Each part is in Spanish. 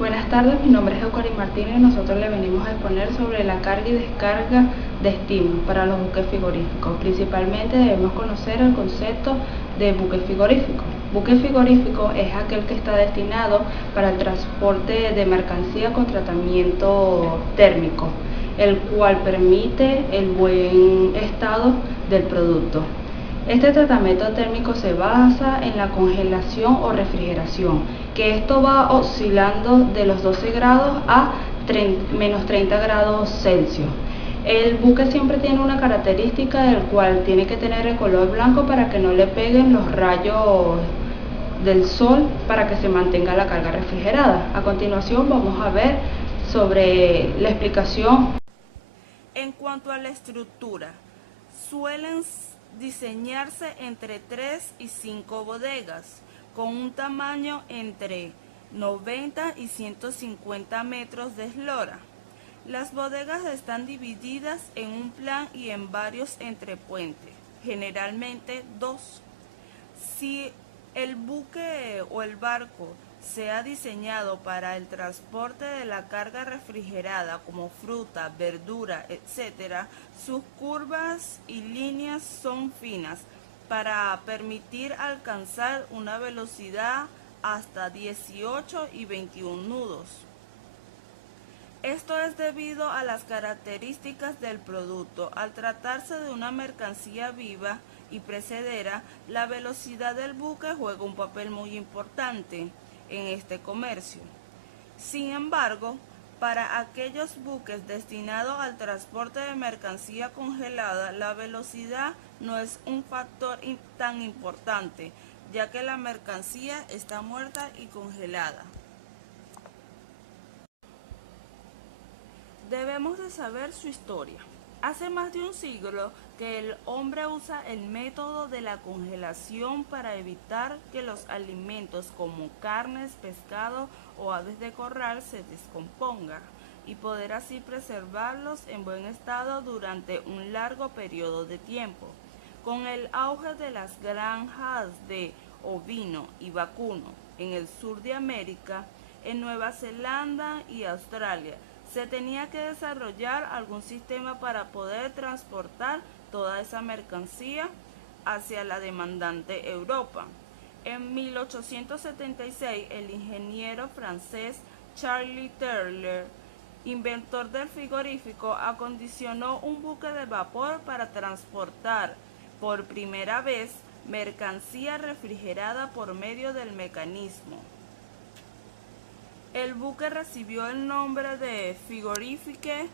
Buenas tardes, mi nombre es Eucari Martínez y nosotros le venimos a exponer sobre la carga y descarga de estímulos para los buques frigoríficos. Principalmente debemos conocer el concepto de buque frigorífico. Buque frigorífico es aquel que está destinado para el transporte de mercancía con tratamiento térmico, el cual permite el buen estado del producto. Este tratamiento térmico se basa en la congelación o refrigeración, que esto va oscilando de los 12 grados a menos 30 grados Celsius. El buque siempre tiene una característica del cual tiene que tener el color blanco para que no le peguen los rayos del sol para que se mantenga la carga refrigerada. A continuación vamos a ver sobre la explicación. En cuanto a la estructura, suelen diseñarse entre 3 y 5 bodegas, con un tamaño entre 90 y 150 metros de eslora. Las bodegas están divididas en un plan y en varios entrepuentes, generalmente 2. Si el buque o el barco se ha diseñado para el transporte de la carga refrigerada como fruta, verdura, etc., sus curvas y líneas son finas para permitir alcanzar una velocidad hasta 18 y 21 nudos. Esto es debido a las características del producto. Al tratarse de una mercancía viva y precedera, la velocidad del buque juega un papel muy importante en este comercio. Sin embargo, para aquellos buques destinados al transporte de mercancía congelada, la velocidad no es un factor tan importante, ya que la mercancía está muerta y congelada. Debemos de saber su historia. Hace más de un siglo que el hombre usa el método de la congelación para evitar que los alimentos como carnes, pescado o aves de corral se descompongan y poder así preservarlos en buen estado durante un largo periodo de tiempo. Con el auge de las granjas de ovino y vacuno en el sur de América, en Nueva Zelanda y Australia, se tenía que desarrollar algún sistema para poder transportar toda esa mercancía hacia la demandante Europa. En 1876, el ingeniero francés Charles Taylor, inventor del frigorífico, acondicionó un buque de vapor para transportar por primera vez mercancía refrigerada por medio del mecanismo. El buque recibió el nombre de Frigorifique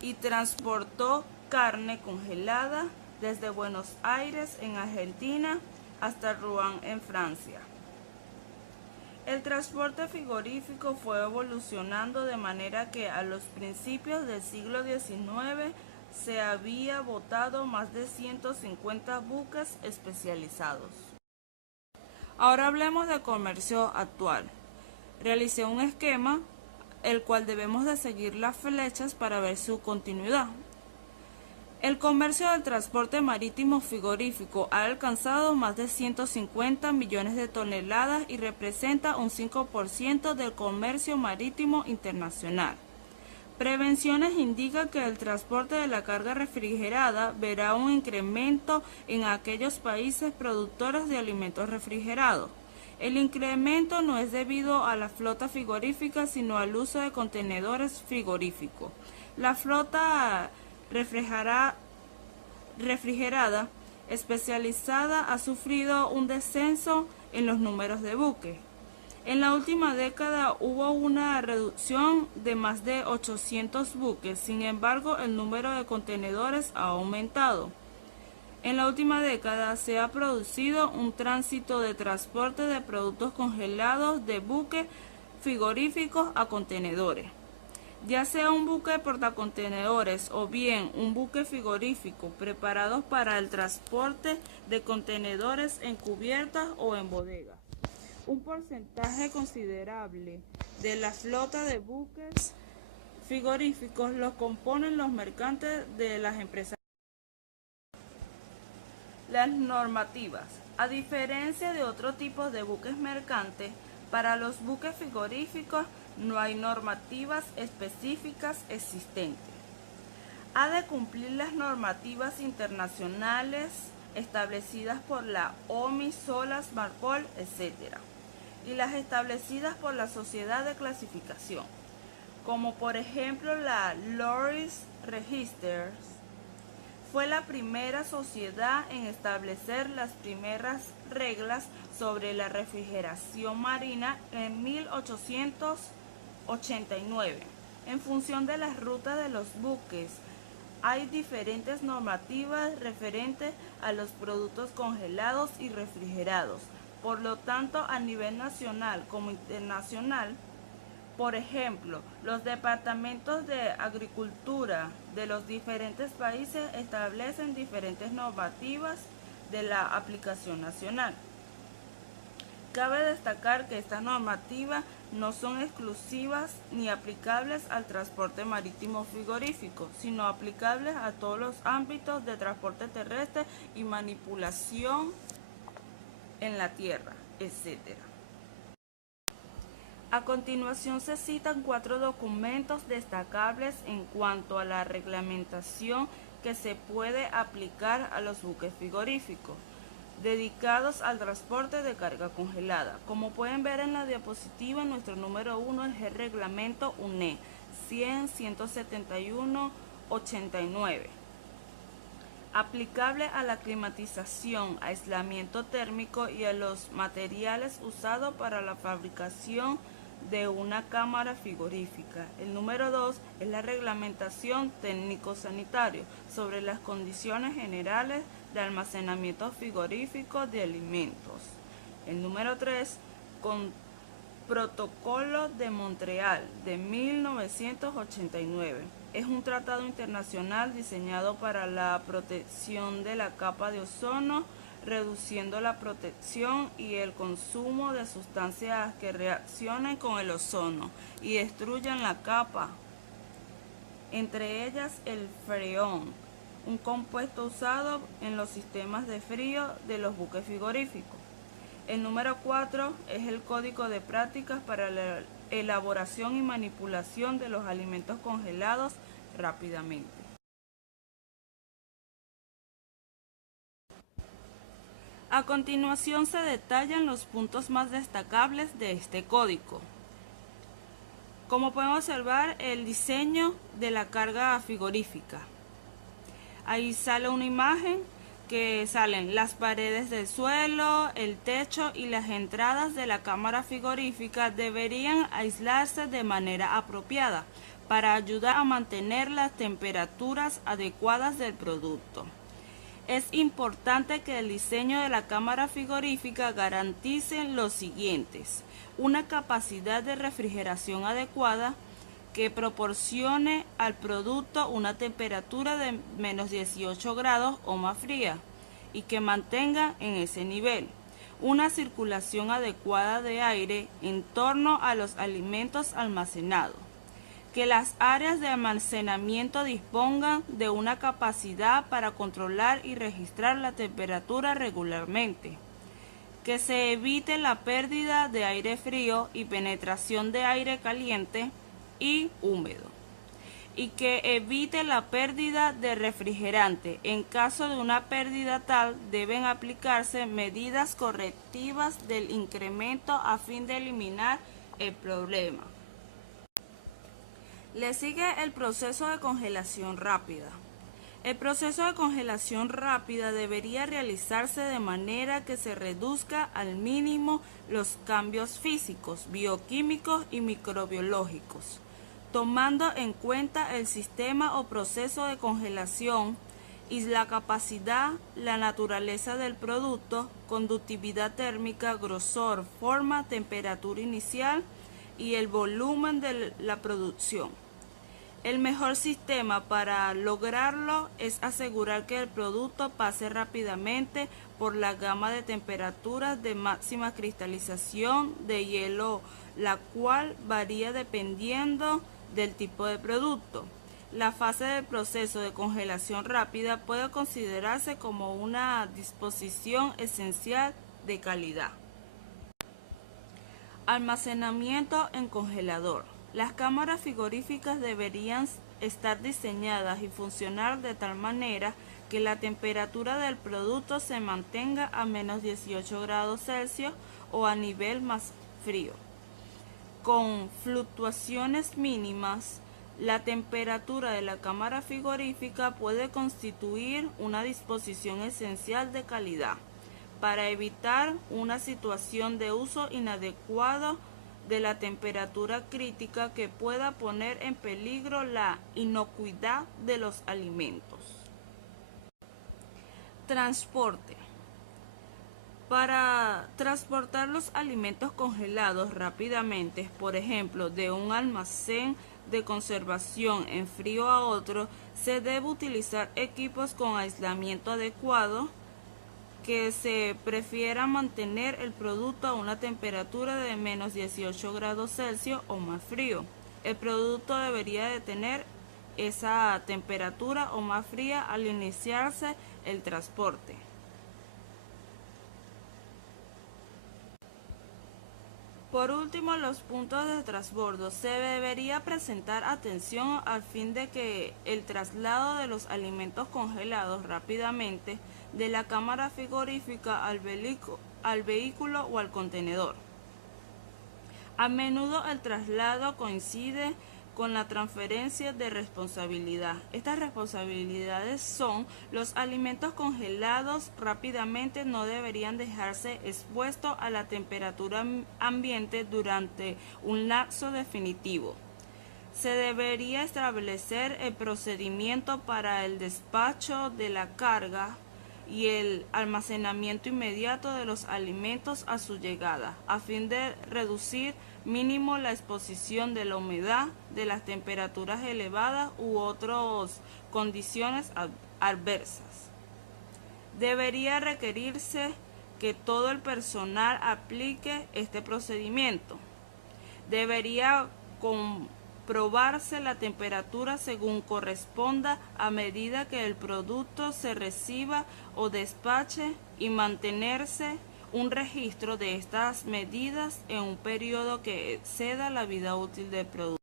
y transportó carne congelada desde Buenos Aires en Argentina hasta Rouen en Francia. El transporte frigorífico fue evolucionando de manera que a los principios del siglo XIX se había botado más de 150 buques especializados. Ahora hablemos del comercio actual. Realicé un esquema el cual debemos de seguir las flechas para ver su continuidad. El comercio del transporte marítimo frigorífico ha alcanzado más de 150 millones de toneladas y representa un 5% del comercio marítimo internacional. Prevenciones indican que el transporte de la carga refrigerada verá un incremento en aquellos países productores de alimentos refrigerados. El incremento no es debido a la flota frigorífica, sino al uso de contenedores frigoríficos. La flota refrigerada especializada ha sufrido un descenso en los números de buques. En la última década hubo una reducción de más de 800 buques, sin embargo el número de contenedores ha aumentado. En la última década se ha producido un tránsito de transporte de productos congelados de buques frigoríficos a contenedores. Ya sea un buque portacontenedores o bien un buque frigorífico preparados para el transporte de contenedores en cubiertas o en bodegas. Un porcentaje considerable de la flota de buques frigoríficos los componen los mercantes de las empresas. Las normativas. A diferencia de otros tipos de buques mercantes, Para los buques frigoríficos no hay normativas específicas existentes. Ha de cumplir las normativas internacionales establecidas por la OMI, SOLAS, MARPOL, etc. y las establecidas por la Sociedad de Clasificación, como por ejemplo la Lloyd's Register. Fue la primera sociedad en establecer las primeras reglas sobre la refrigeración marina en 1889. En función de las rutas de los buques, hay diferentes normativas referentes a los productos congelados y refrigerados. Por lo tanto, a nivel nacional como internacional, por ejemplo, los departamentos de agricultura de los diferentes países establecen diferentes normativas de la aplicación nacional. Cabe destacar que estas normativas no son exclusivas ni aplicables al transporte marítimo frigorífico, sino aplicables a todos los ámbitos de transporte terrestre y manipulación en la tierra, etc. A continuación se citan 4 documentos destacables en cuanto a la reglamentación que se puede aplicar a los buques frigoríficos dedicados al transporte de carga congelada. Como pueden ver en la diapositiva, nuestro número 1 es el reglamento UNE 100-171-89, aplicable a la climatización, aislamiento térmico y a los materiales usados para la fabricación de una cámara frigorífica. El número 2 es la reglamentación técnico-sanitario sobre las condiciones generales de almacenamiento frigorífico de alimentos. El número 3, con Protocolo de Montreal de 1989. Es un tratado internacional diseñado para la protección de la capa de ozono, reduciendo la protección y el consumo de sustancias que reaccionen con el ozono y destruyan la capa, entre ellas el freón, un compuesto usado en los sistemas de frío de los buques frigoríficos. El número 4 es el Código de Prácticas para la elaboración y manipulación de los alimentos congelados rápidamente. A continuación se detallan los puntos más destacables de este código. Como pueden observar, el diseño de la carga frigorífica. Ahí sale una imagen que salen las paredes del suelo, el techo y las entradas de la cámara frigorífica deberían aislarse de manera apropiada para ayudar a mantener las temperaturas adecuadas del producto. Es importante que el diseño de la cámara frigorífica garantice los siguientes: una capacidad de refrigeración adecuada que proporcione al producto una temperatura de menos 18 grados o más fría y que mantenga en ese nivel, una circulación adecuada de aire en torno a los alimentos almacenados, que las áreas de almacenamiento dispongan de una capacidad para controlar y registrar la temperatura regularmente, que se evite la pérdida de aire frío y penetración de aire caliente y húmedo, y que evite la pérdida de refrigerante. En caso de una pérdida tal, deben aplicarse medidas correctivas del incremento a fin de eliminar el problema. Le sigue el proceso de congelación rápida. El proceso de congelación rápida debería realizarse de manera que se reduzca al mínimo los cambios físicos, bioquímicos y microbiológicos, tomando en cuenta el sistema o proceso de congelación y la capacidad, la naturaleza del producto, conductividad térmica, grosor, forma, temperatura inicial y el volumen de la producción. El mejor sistema para lograrlo es asegurar que el producto pase rápidamente por la gama de temperaturas de máxima cristalización de hielo, la cual varía dependiendo del tipo de producto. La fase del proceso de congelación rápida puede considerarse como una disposición esencial de calidad. Almacenamiento en congelador. Las cámaras frigoríficas deberían estar diseñadas y funcionar de tal manera que la temperatura del producto se mantenga a menos 18 grados Celsius o a nivel más frío. Con fluctuaciones mínimas, la temperatura de la cámara frigorífica puede constituir una disposición esencial de calidad para evitar una situación de uso inadecuado de la temperatura crítica que pueda poner en peligro la inocuidad de los alimentos. Transporte. Para transportar los alimentos congelados rápidamente, por ejemplo, de un almacén de conservación en frío a otro, se debe utilizar equipos con aislamiento adecuado, que se prefiera mantener el producto a una temperatura de menos 18 grados Celsius o más frío. El producto debería de tener esa temperatura o más fría al iniciarse el transporte. Por último, los puntos de transbordo. Se debería presentar atención al fin de que el traslado de los alimentos congelados rápidamente de la cámara frigorífica al vehículo o al contenedor. A menudo el traslado coincide con la transferencia de responsabilidad. Estas responsabilidades son: los alimentos congelados rápidamente no deberían dejarse expuestos a la temperatura ambiente durante un lapso definitivo. Se debería establecer el procedimiento para el despacho de la carga y el almacenamiento inmediato de los alimentos a su llegada, a fin de reducir mínimo la exposición de la humedad, de las temperaturas elevadas u otras condiciones adversas. Debería requerirse que todo el personal aplique este procedimiento. Debería comprobarse la temperatura según corresponda a medida que el producto se reciba o despache y mantenerse un registro de estas medidas en un periodo que exceda la vida útil del producto.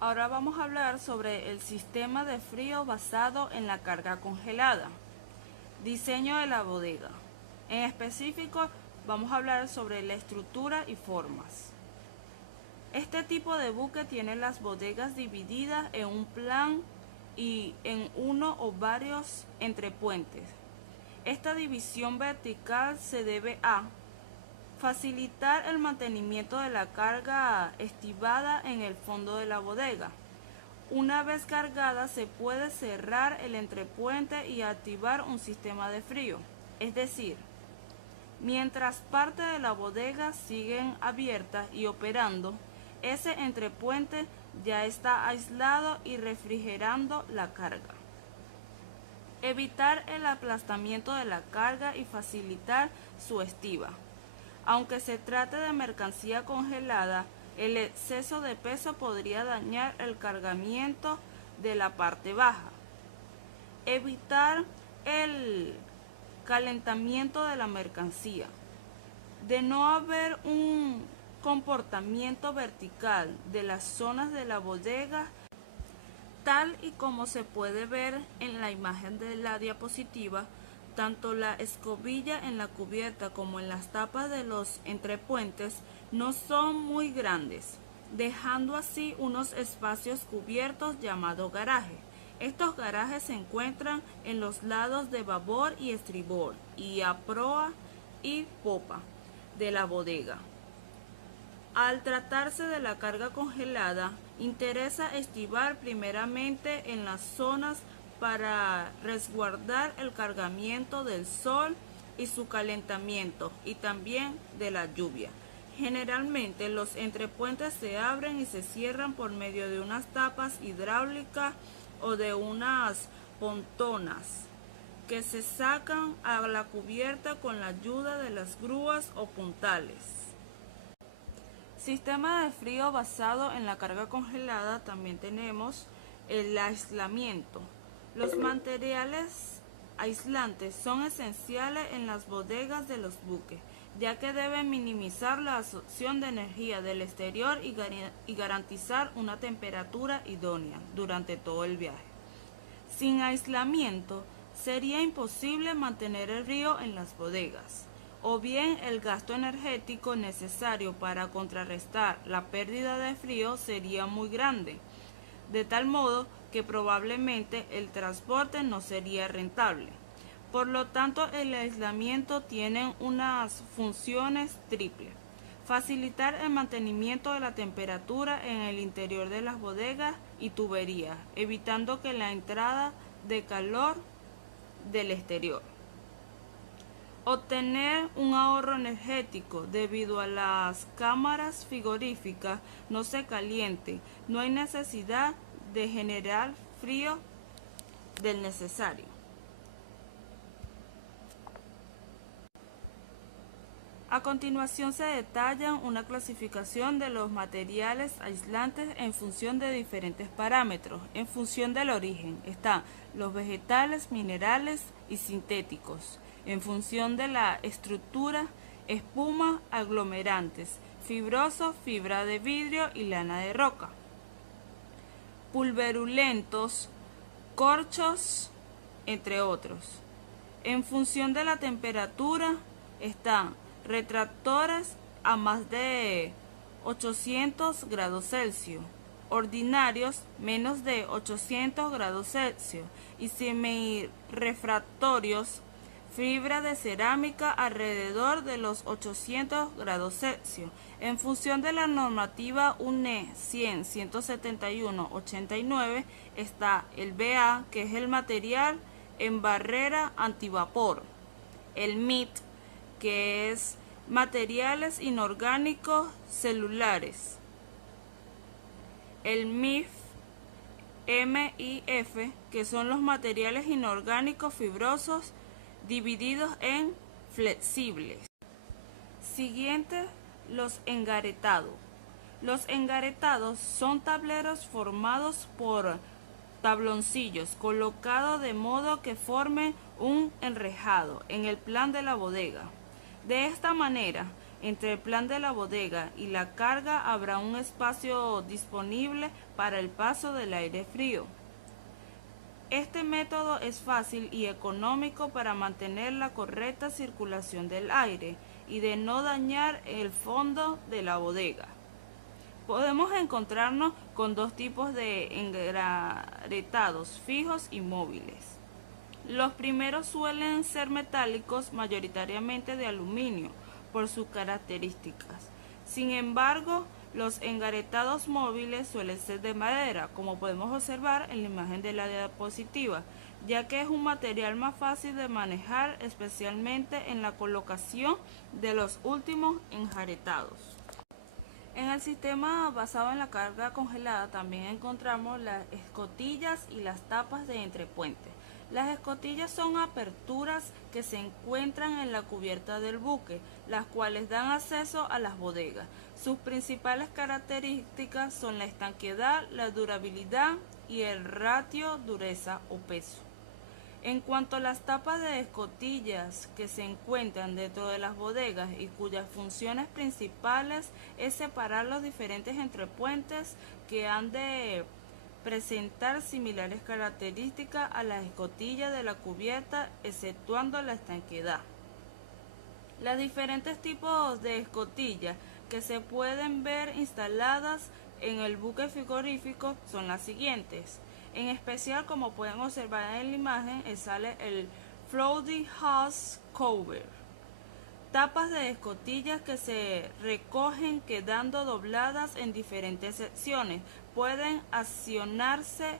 Ahora vamos a hablar sobre el sistema de frío basado en la carga congelada. Diseño de la bodega. En específico, vamos a hablar sobre la estructura y formas. Este tipo de buque tiene las bodegas divididas en un plan y en uno o varios entrepuentes. Esta división vertical se debe a facilitar el mantenimiento de la carga estibada en el fondo de la bodega. Una vez cargada, se puede cerrar el entrepuente y activar un sistema de frío. Es decir, mientras parte de la bodega siguen abiertas y operando, ese entrepuente ya está aislado y refrigerando la carga. Evitar el aplastamiento de la carga y facilitar su estiba. Aunque se trate de mercancía congelada, el exceso de peso podría dañar el cargamiento de la parte baja. Evitar el calentamiento de la mercancía. De no haber un comportamiento vertical de las zonas de la bodega, tal y como se puede ver en la imagen de la diapositiva, tanto la escobilla en la cubierta como en las tapas de los entrepuentes no son muy grandes, dejando así unos espacios cubiertos llamados garaje. Estos garajes se encuentran en los lados de babor y estribor y a proa y popa de la bodega. Al tratarse de la carga congelada, interesa estivar primeramente en las zonas para resguardar el cargamiento del sol y su calentamiento, y también de la lluvia. Generalmente los entrepuentes se abren y se cierran por medio de unas tapas hidráulicas o de unas pontonas que se sacan a la cubierta con la ayuda de las grúas o puntales. Sistema de frío basado en la carga congelada. También tenemos el aislamiento. Los materiales aislantes son esenciales en las bodegas de los buques, ya que debe minimizar la absorción de energía del exterior y garantizar una temperatura idónea durante todo el viaje. Sin aislamiento, sería imposible mantener el frío en las bodegas, o bien el gasto energético necesario para contrarrestar la pérdida de frío sería muy grande, de tal modo que probablemente el transporte no sería rentable. Por lo tanto, el aislamiento tiene unas funciones triples: facilitar el mantenimiento de la temperatura en el interior de las bodegas y tuberías, evitando que la entrada de calor del exterior. Obtener un ahorro energético debido a las cámaras frigoríficas no se calienten, no hay necesidad de generar frío del necesario. A continuación se detalla una clasificación de los materiales aislantes en función de diferentes parámetros. En función del origen están los vegetales, minerales y sintéticos. En función de la estructura, espuma, aglomerantes, fibrosos, fibra de vidrio y lana de roca. Pulverulentos, corchos, entre otros. En función de la temperatura están retractores a más de 800 grados Celsius, ordinarios menos de 800 grados Celsius y semirrefractorios, fibra de cerámica alrededor de los 800 grados Celsius. En función de la normativa UNE 100-171-89 está el BA, que es el material en barrera antivapor, el MIT, que es materiales inorgánicos celulares, el MIF, que son los materiales inorgánicos fibrosos divididos en flexibles. Siguiente, los engaretados. Los engaretados son tableros formados por tabloncillos colocados de modo que formen un enrejado en el plan de la bodega. De esta manera, entre el plan de la bodega y la carga habrá un espacio disponible para el paso del aire frío. Este método es fácil y económico para mantener la correcta circulación del aire y de no dañar el fondo de la bodega. Podemos encontrarnos con dos tipos de engaretados, fijos y móviles. Los primeros suelen ser metálicos, mayoritariamente de aluminio, por sus características. Sin embargo, los engaretados móviles suelen ser de madera, como podemos observar en la imagen de la diapositiva, ya que es un material más fácil de manejar, especialmente en la colocación de los últimos engaretados. En el sistema basado en la carga congelada también encontramos las escotillas y las tapas de entrepuente. Las escotillas son aperturas que se encuentran en la cubierta del buque, las cuales dan acceso a las bodegas. Sus principales características son la estanqueidad, la durabilidad y el ratio dureza o peso. En cuanto a las tapas de escotillas que se encuentran dentro de las bodegas y cuyas funciones principales es separar los diferentes entrepuentes que han de presentar similares características a las escotillas de la cubierta, exceptuando la estanqueidad. Los diferentes tipos de escotillas que se pueden ver instaladas en el buque frigorífico son las siguientes. En especial, como pueden observar en la imagen, sale el Floating Hose Cover. Tapas de escotillas que se recogen quedando dobladas en diferentes secciones. Pueden accionarse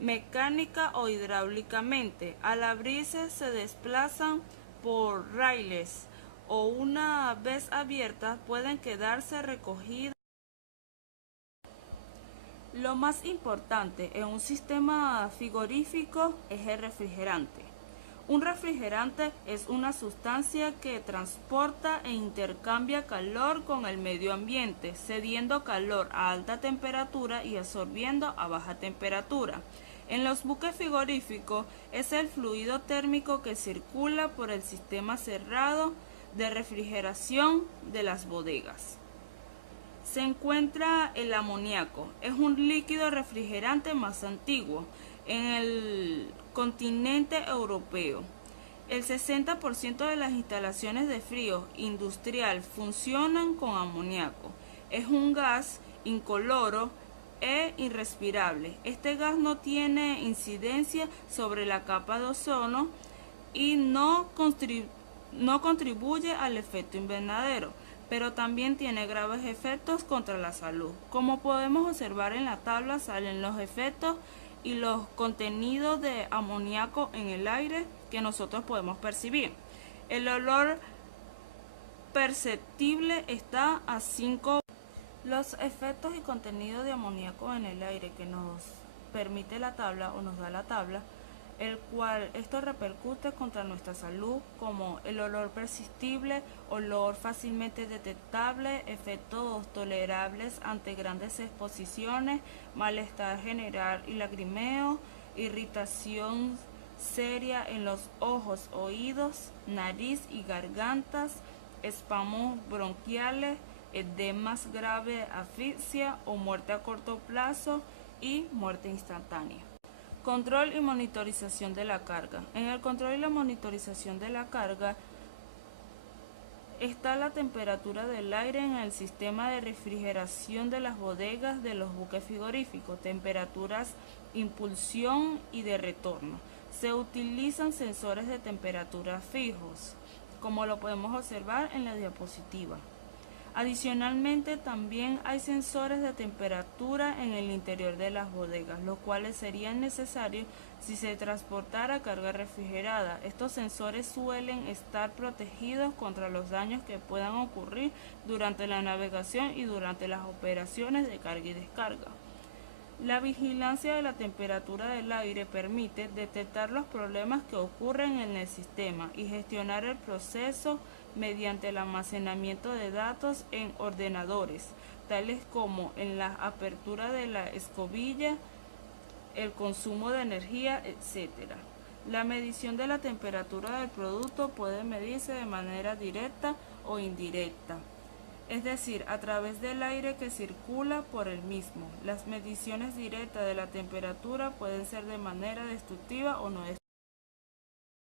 mecánica o hidráulicamente. Al abrirse se desplazan por raíles o una vez abiertas pueden quedarse recogidas. Lo más importante en un sistema frigorífico es el refrigerante. Un refrigerante es una sustancia que transporta e intercambia calor con el medio ambiente, cediendo calor a alta temperatura y absorbiendo a baja temperatura. En los buques frigoríficos es el fluido térmico que circula por el sistema cerrado de refrigeración de las bodegas. Se encuentra el amoníaco. Es un líquido refrigerante más antiguo en el continente europeo. El 60% de las instalaciones de frío industrial funcionan con amoníaco. Es un gas incoloro e irrespirable. Este gas no tiene incidencia sobre la capa de ozono y no contribuye al efecto invernadero, pero también tiene graves efectos contra la salud. Como podemos observar en la tabla, salen los efectos y los contenidos de amoníaco en el aire que nosotros podemos percibir. El olor perceptible está a 5. Los efectos y contenidos de amoníaco en el aire que nos permite la tabla o nos da la tabla, el cual esto repercute contra nuestra salud, como el olor perceptible, olor fácilmente detectable, efectos tolerables ante grandes exposiciones, malestar general y lagrimeo, irritación seria en los ojos, oídos, nariz y gargantas, espasmos bronquiales, edemas grave, asfixia o muerte a corto plazo y muerte instantánea. Control y monitorización de la carga. En el control y la monitorización de la carga está la temperatura del aire en el sistema de refrigeración de las bodegas de los buques frigoríficos, temperaturas, impulsión y de retorno. Se utilizan sensores de temperatura fijos, como lo podemos observar en la diapositiva. Adicionalmente, también hay sensores de temperatura en el interior de las bodegas, los cuales serían necesarios si se transportara carga refrigerada. Estos sensores suelen estar protegidos contra los daños que puedan ocurrir durante la navegación y durante las operaciones de carga y descarga. La vigilancia de la temperatura del aire permite detectar los problemas que ocurren en el sistema y gestionar el proceso mediante el almacenamiento de datos en ordenadores, tales como en la apertura de la escobilla, el consumo de energía, etc. La medición de la temperatura del producto puede medirse de manera directa o indirecta, es decir, a través del aire que circula por el mismo. Las mediciones directas de la temperatura pueden ser de manera destructiva o no destructiva.